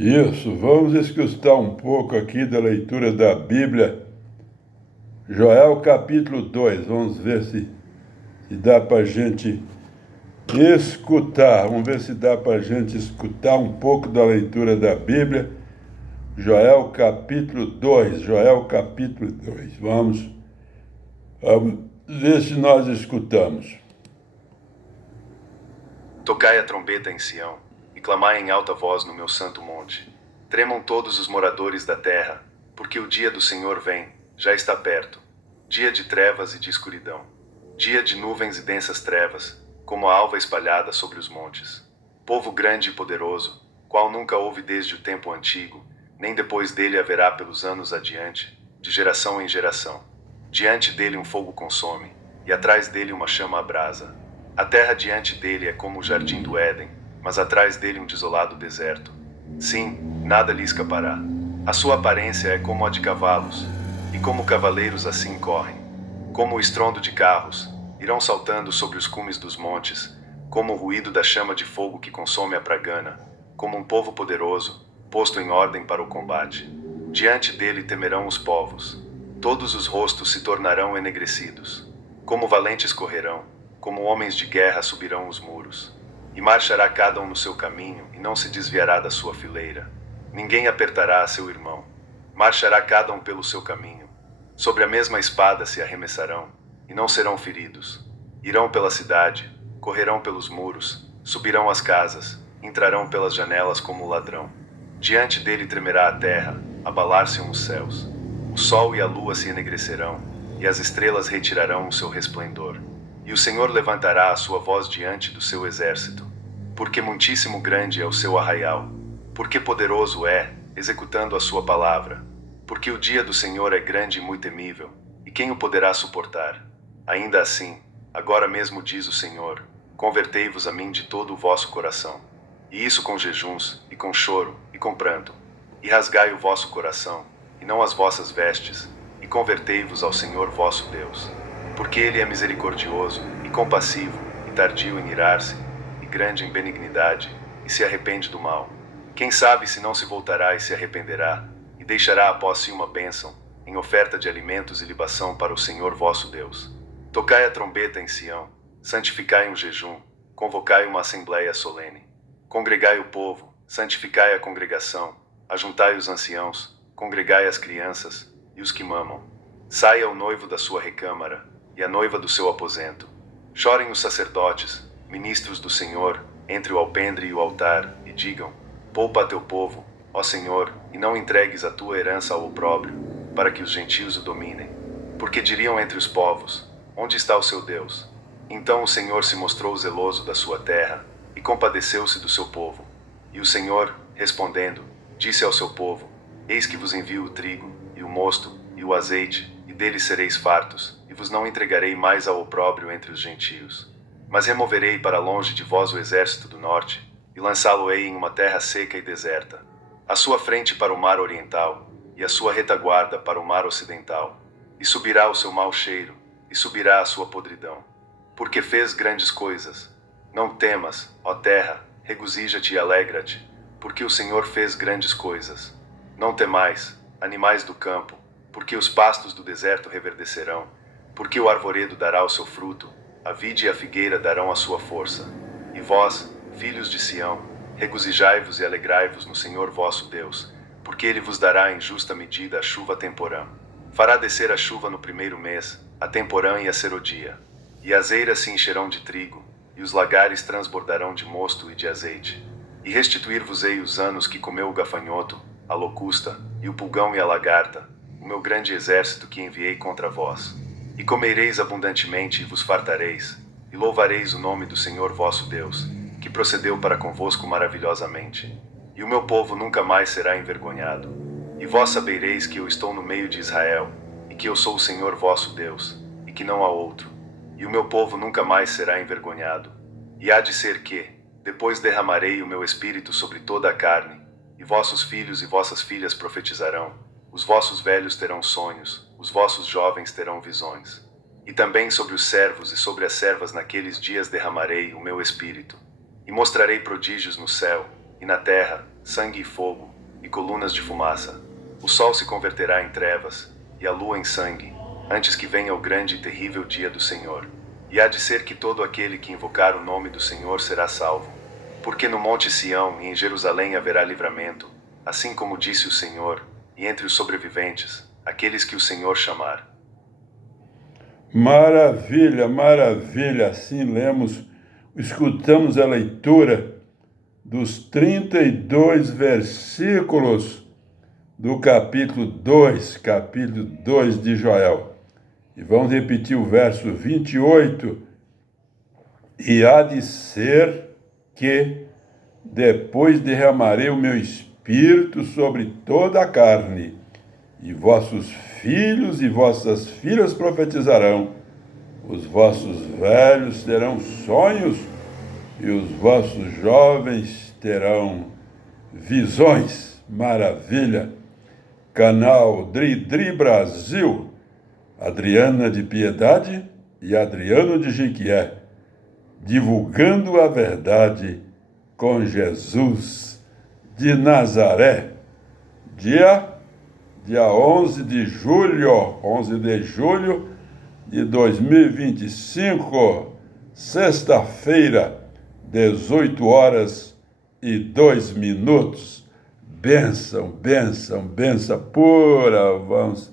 Isso, vamos escutar um pouco aqui da leitura da Bíblia, Joel capítulo 2, vamos ver se dá para a gente escutar, um pouco da leitura da Bíblia, Joel capítulo 2, vamos ver se nós escutamos. Tocai a trombeta em Sião, e clamai em alta voz no meu santo monte. Tremam todos os moradores da terra, porque o dia do Senhor vem, já está perto. Dia de trevas e de escuridão. Dia de nuvens e densas trevas, como a alva espalhada sobre os montes. Povo grande e poderoso, qual nunca houve desde o tempo antigo, nem depois dele haverá pelos anos adiante, de geração em geração. Diante dele um fogo consome, e atrás dele uma chama abrasa. A terra diante dele é como o jardim do Éden, mas atrás dele um desolado deserto. Sim, nada lhe escapará. A sua aparência é como a de cavalos, e como cavaleiros assim correm. Como o estrondo de carros, irão saltando sobre os cumes dos montes, como o ruído da chama de fogo que consome a pragana, como um povo poderoso, posto em ordem para o combate. Diante dele temerão os povos. Todos os rostos se tornarão enegrecidos. Como valentes correrão, como homens de guerra subirão os muros. E marchará cada um no seu caminho, e não se desviará da sua fileira. Ninguém apertará a seu irmão. Marchará cada um pelo seu caminho. Sobre a mesma espada se arremessarão, e não serão feridos. Irão pela cidade, correrão pelos muros, subirão as casas, entrarão pelas janelas como o ladrão. Diante dele tremerá a terra, abalar-se-ão os céus. O sol e a lua se enegrecerão, e as estrelas retirarão o seu resplendor. E o Senhor levantará a sua voz diante do seu exército. Porque muitíssimo grande é o seu arraial. Porque poderoso é, executando a sua palavra. Porque o dia do Senhor é grande e muito temível, e quem o poderá suportar? Ainda assim, agora mesmo diz o Senhor, convertei-vos a mim de todo o vosso coração. E isso com jejuns, e com choro, e com pranto. E rasgai o vosso coração, e não as vossas vestes, e convertei-vos ao Senhor vosso Deus. Porque ele é misericordioso, e compassivo, e tardio em irar-se, e grande em benignidade, e se arrepende do mal. Quem sabe se não se voltará e se arrependerá, e deixará após si uma bênção, em oferta de alimentos e libação para o Senhor vosso Deus. Tocai a trombeta em Sião, santificai um jejum, convocai uma assembleia solene. Congregai o povo, santificai a congregação, ajuntai os anciãos, congregai as crianças, e os que mamam. Saia o noivo da sua recâmara, e a noiva do seu aposento. Chorem os sacerdotes, ministros do Senhor, entre o alpendre e o altar, e digam: poupa a teu povo, ó Senhor, e não entregues a tua herança ao opróbrio, para que os gentios o dominem. Porque diriam entre os povos: onde está o seu Deus? Então o Senhor se mostrou zeloso da sua terra, e compadeceu-se do seu povo. E o Senhor, respondendo, disse ao seu povo: eis que vos envio o trigo, e o mosto, e o azeite, e deles sereis fartos, e vos não entregarei mais ao opróbrio entre os gentios. Mas removerei para longe de vós o exército do norte, e lançá-lo-ei em uma terra seca e deserta. A sua frente para o mar oriental, e a sua retaguarda para o mar ocidental. E subirá o seu mau cheiro, e subirá a sua podridão. Porque fez grandes coisas. Não temas, ó terra, regozija-te e alegra-te, porque o Senhor fez grandes coisas. Não temais, animais do campo, porque os pastos do deserto reverdecerão, porque o arvoredo dará o seu fruto, a vide e a figueira darão a sua força. E vós, filhos de Sião, regozijai-vos e alegrai-vos no Senhor vosso Deus, porque ele vos dará em justa medida a chuva temporã. Fará descer a chuva no primeiro mês, a temporã e a serodia. E as eiras se encherão de trigo, e os lagares transbordarão de mosto e de azeite. E restituir-vos-ei os anos que comeu o gafanhoto, a locusta, e o pulgão e a lagarta, o meu grande exército que enviei contra vós. E comereis abundantemente e vos fartareis, e louvareis o nome do Senhor vosso Deus, que procedeu para convosco maravilhosamente. E o meu povo nunca mais será envergonhado. E vós sabereis que eu estou no meio de Israel, e que eu sou o Senhor vosso Deus, e que não há outro. E o meu povo nunca mais será envergonhado. E há de ser que, depois derramarei o meu espírito sobre toda a carne, e vossos filhos e vossas filhas profetizarão, os vossos velhos terão sonhos, os vossos jovens terão visões. E também sobre os servos e sobre as servas naqueles dias derramarei o meu espírito. E mostrarei prodígios no céu, e na terra, sangue e fogo, e colunas de fumaça. O sol se converterá em trevas, e a lua em sangue, antes que venha o grande e terrível dia do Senhor. E há de ser que todo aquele que invocar o nome do Senhor será salvo. Porque no monte Sião e em Jerusalém haverá livramento, assim como disse o Senhor, e entre os sobreviventes, aqueles que o Senhor chamar. Maravilha, maravilha. Assim lemos, escutamos a leitura dos 32 versículos do capítulo 2 de Joel. E vamos repetir o verso 28. E há de ser que depois derramarei o meu espírito sobre toda a carne, e vossos filhos e vossas filhas profetizarão, os vossos velhos terão sonhos, e os vossos jovens terão visões. Maravilha! Canal Dri Brasil, Adriana de Piedade e Adriano de Jequié, divulgando a verdade com Jesus de Nazaré. Dia 11 de julho de 2025, sexta-feira, 18h02. Bênção, bênção, bênção pura. Vamos